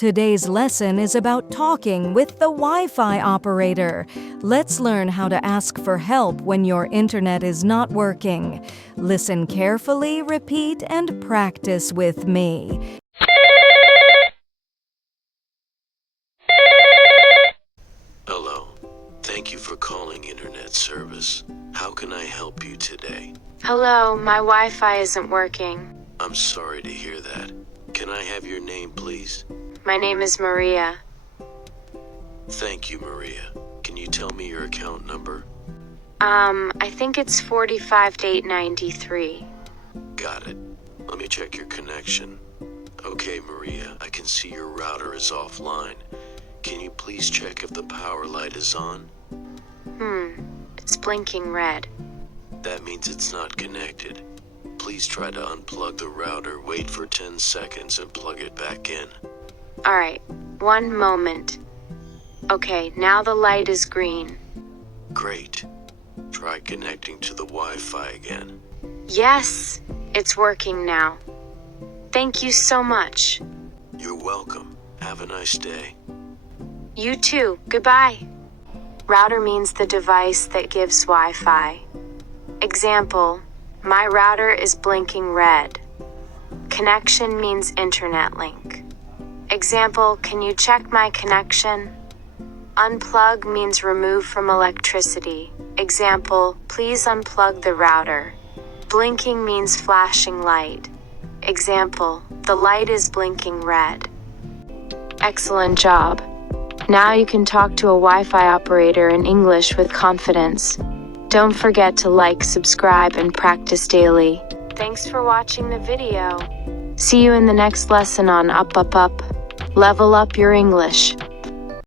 Today's lesson is about talking with the Wi-Fi operator. Let's learn how to ask for help when your internet is not working. Listen carefully, repeat, and practice with me. Hello. Thank you for calling internet service. How can I help you today? Hello, my Wi-Fi isn't working. I'm sorry to hear that. Can I have your name, please? My name is Maria. Thank you, Maria. Can you tell me your account number? I think it's 45-893. Got it. Let me check your connection. Okay, Maria, I can see your router is offline. Can you please check if the power light is on? It's blinking red. That means it's not connected. Please try to unplug the router, wait for 10 seconds, and plug it back in. Alright, one moment. Okay, now the light is green. Great. Try connecting to the Wi-Fi again. Yes, it's working now. Thank you so much. You're welcome. Have a nice day. You too, goodbye. Router means the device that gives Wi-Fi. Example, my router is blinking red. Connection means internet link. Example, can you check my connection? Unplug means remove from electricity. Example, please unplug the router. Blinking means flashing light. Example, the light is blinking red. Excellent job. Now you can talk to a Wi-Fi operator in English with confidence. Don't forget to like, subscribe, and practice daily. Thanks for watching the video. See you in the next lesson on Up Up Up. Level up your English.